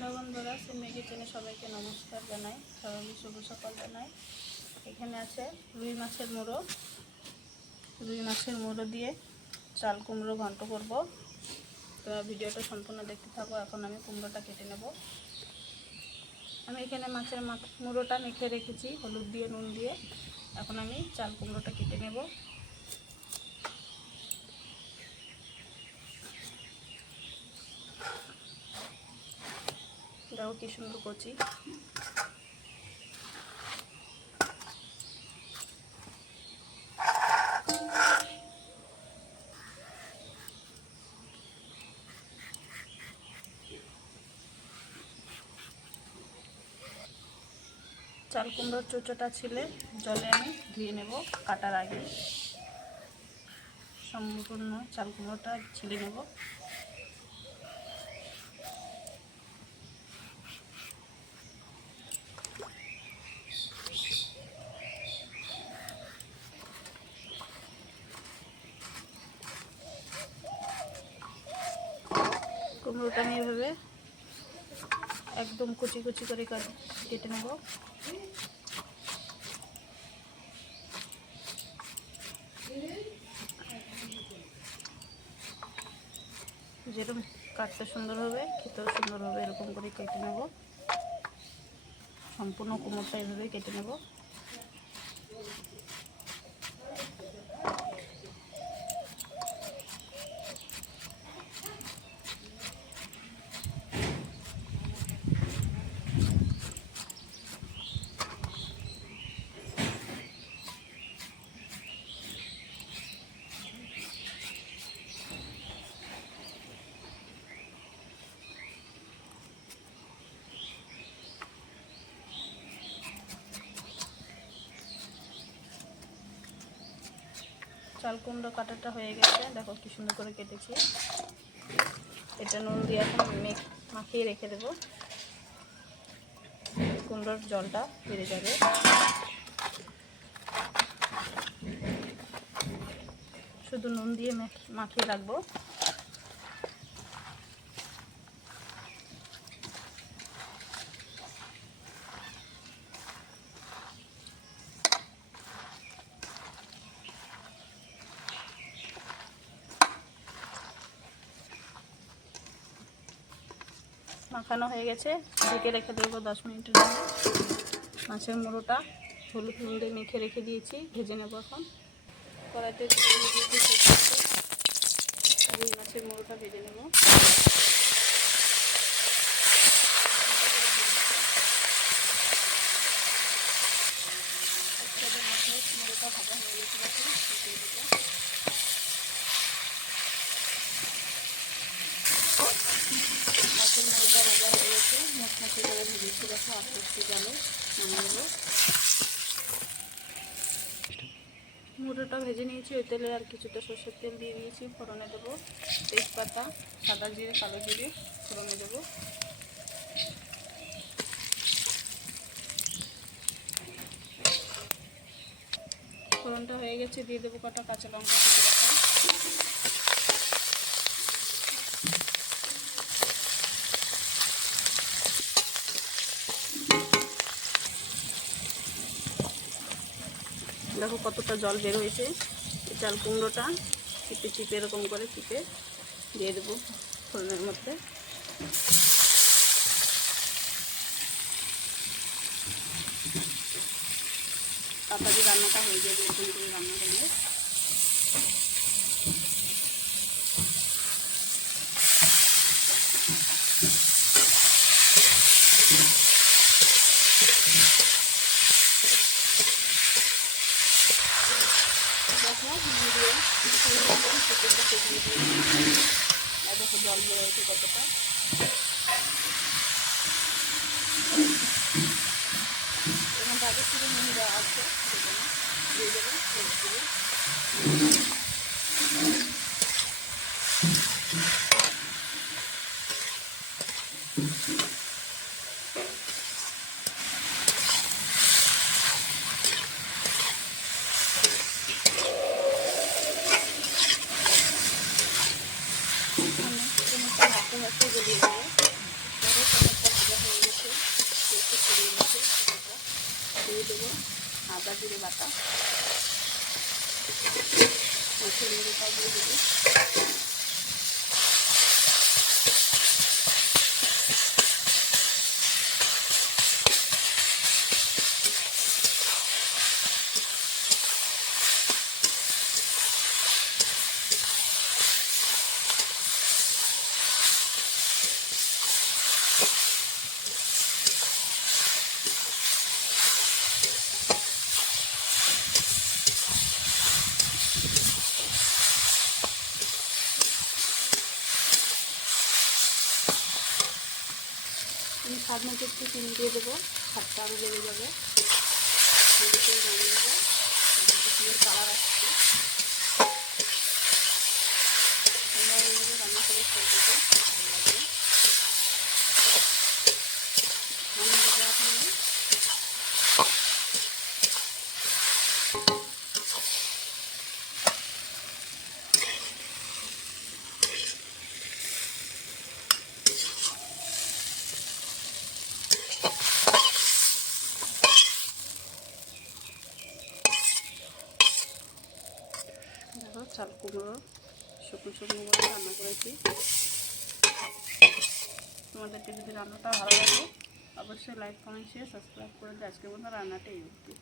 Hello বন্ধুরা, সিমি কিচেনে সবাইকে নমস্কার জানাই, সবাইকে শুভ সকাল জানাই। এখানে আছে রুই মাছের মুড়ো দিয়ে চাল কুমড়ো ঘন্ট করব। তোমরা ভিডিওটা সম্পূর্ণ দেখতে থাকো। এখন আমি কুমড়োটা কেটে নেব। আমি এখানে মাছের মুড়োটা মেখে রেখেছি হলুদ দিয়ে নুন দিয়ে। এখন আমি চাল কুমড়োটা কেটে নেব। দেখো কি সুন্দর কচি। চাল কুমড়োর চোচোটা ছিলে জলে আমি ধুয়ে নেব। কাটার আগে সম্পূর্ণ চাল কুমড়োটা ছিলে নেব। কুমড়োটা আমি এভাবে একদম কুচি কুচি করে কেটে নেব। যেরকম কাটতে সুন্দর হবে খেতেও সুন্দর হবে, এরকম করে কেটে নেব। সম্পূর্ণ কুমড়োটা এভাবে কেটে নেব। চাল কুমড়ো কাটাটা হয়ে গেছে, দেখো কি সুন্দর করে কেটেছি। এটা নুন দিয়ে এখন মাখিয়ে রেখে দেব। কুমড়োর জলটা বেড়ে যাবে। শুধু নুন দিয়ে মাখিয়ে রাখবো। মাখানো হয়ে গেছে, ঢেকে রেখে দেবো 10 মিনিটের জন্য। মাছের মুড়োটা হলুদ নুন দিয়ে মেখে রেখে দিয়েছি, ভেজে নেব। এখন কড়াইতে রুই মাছের মুড়োটা ভেজে নেব। মুড়োটা ভাজা হয়ে গেছে, মাছের মুড়োটা ভাজা হয়ে গেছে, মচমচে করে ভেজেছি। দেখো আস্তে আস্তে জালে নামিয়ে নেব। মুড়োটা ভেজে নিয়েছি, ওই তেলে আর কিছুটা সরষের তেল দিয়ে দিয়েছি। ফোড়নে দেবো তেজপাতা, সাদা জিরে, কালো জিরে ফোড়নে দেবো। ফোড়নটা হয়ে গেছে, দিয়ে দেবো কটা কাঁচা লঙ্কা কেটে রাখা। দেখো কতটা জল বের হয়েছে। চাল কুমড়োটা চিপে চিপে এরকম করে চিপে দিয়ে দেবো ফোড়নের মধ্যে। তাড়াতাড়ি রান্নাটা হয়ে যাবে এরকম করে রান্না করলে। দেখো জল বের হয়েছে কতটা। এবং তাদের থেকে নুন দেওয়া আছে, সেজন্য দিয়ে দেবো হলুদ। ভাতে গলিয়ে দেবো। আদা জিরে বাটা, মাছের মুড়োটা দিয়ে দেবো। আমি স্বাদ মতো একটু চিনি দিয়ে দেবো, স্বাদটা আরও বেড়ে যাবে। নামিয়ে দেবো, চিনির কালার আসছে। আমরা এইভাবে রান্না করে খেয়ে দেবো, ভালো লাগবে। আমি দেবো এখন দেখো চাল কুমড়ো শুকনো শুকনো করে রান্না করেছি। তোমাদেরকে যদি রান্নাটা ভালো লাগে অবশ্যই লাইক কমেন্ট শেয়ার সাবস্ক্রাইব করে দিয়ে আজকের মতো রান্নাটা এই অবধি।